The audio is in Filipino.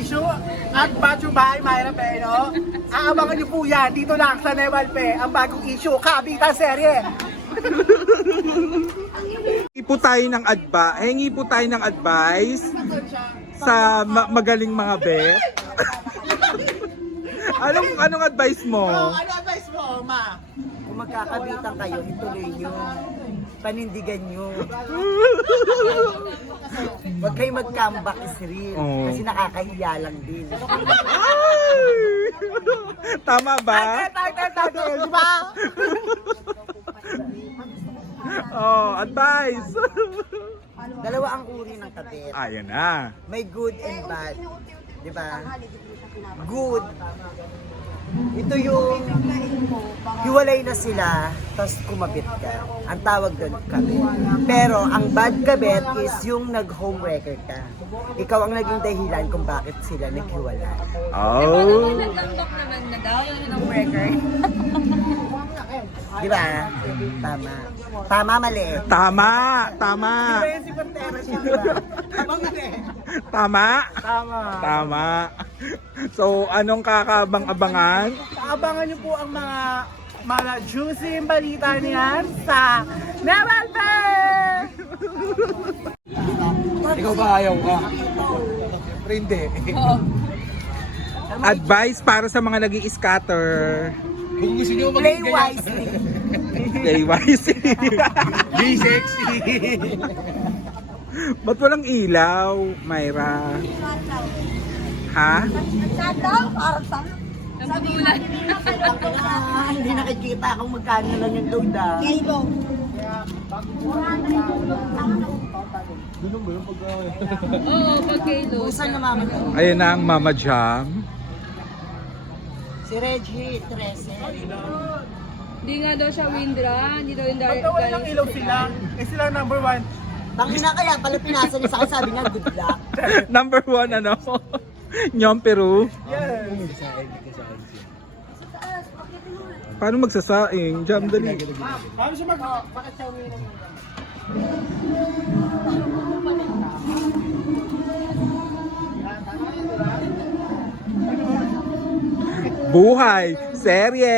issue at Bacho Bahay Mayra Pero. Aabangan niyo po yan dito lang sa Nevalpe, ang bagong issue, Kabitan Serye. Hingi po tayo ng advice sa magaling mga bet. Anong advice mo? Ano advice mo, ma? Kung magkakabitan kayo, ituloy nyo. Panindigan nyo. Huwag kayo mag-comeback is real. Oo. Kasi nakakahiya lang din. Ay! Tama ba? Di ba? Oh, advice. Dalawa ang uri ng kabit. Ayan na. May good and bad. Di ba? Good. Ito yung hiwalay na sila, tapos kumabit ka. Ang tawag doon, kabit. Pero ang bad kabit is yung nag-homewrecker ka. Ikaw ang naging dahilan kung bakit sila naghiwalay. Oh. Nag-comeback naman na daw yung worker. Di ba? Tama. Tama, mali. Tama. Di ba yan si Pantera siya, di ba? Abang nga eh. Tama. Tama. Tama. So, anong kakabang-abangan? Abangan niyo po ang mga juicy balita niyan sa Nevalpe! Ikaw ba ayaw ka? Siyempre hindi. Advice para sa mga nag-i-scatter. Kung gusto nyo Play maging ganyan, wisely. Stay wise. be sexy. Ba't walang ilaw, Myra? Ha? Nabubulan. Hindi nakikita kung magkano lang yung load ah. Oo, pag kilo. Saan na mama ko? Ayan na ang Mama Jam. Si Reggie, 13. Hindi nga daw siya windra. Hindi daw yung Pagka wala ng ilaw sila, eh sila number one. Tangina kaya pala pinasa niya sa akin, sabi niya good luck. Number 1, ano? Nyom Peru. Yes. Paano magsasaing? Jam, dali. Paano siya bakit siya uwi ng Buhay! Serye!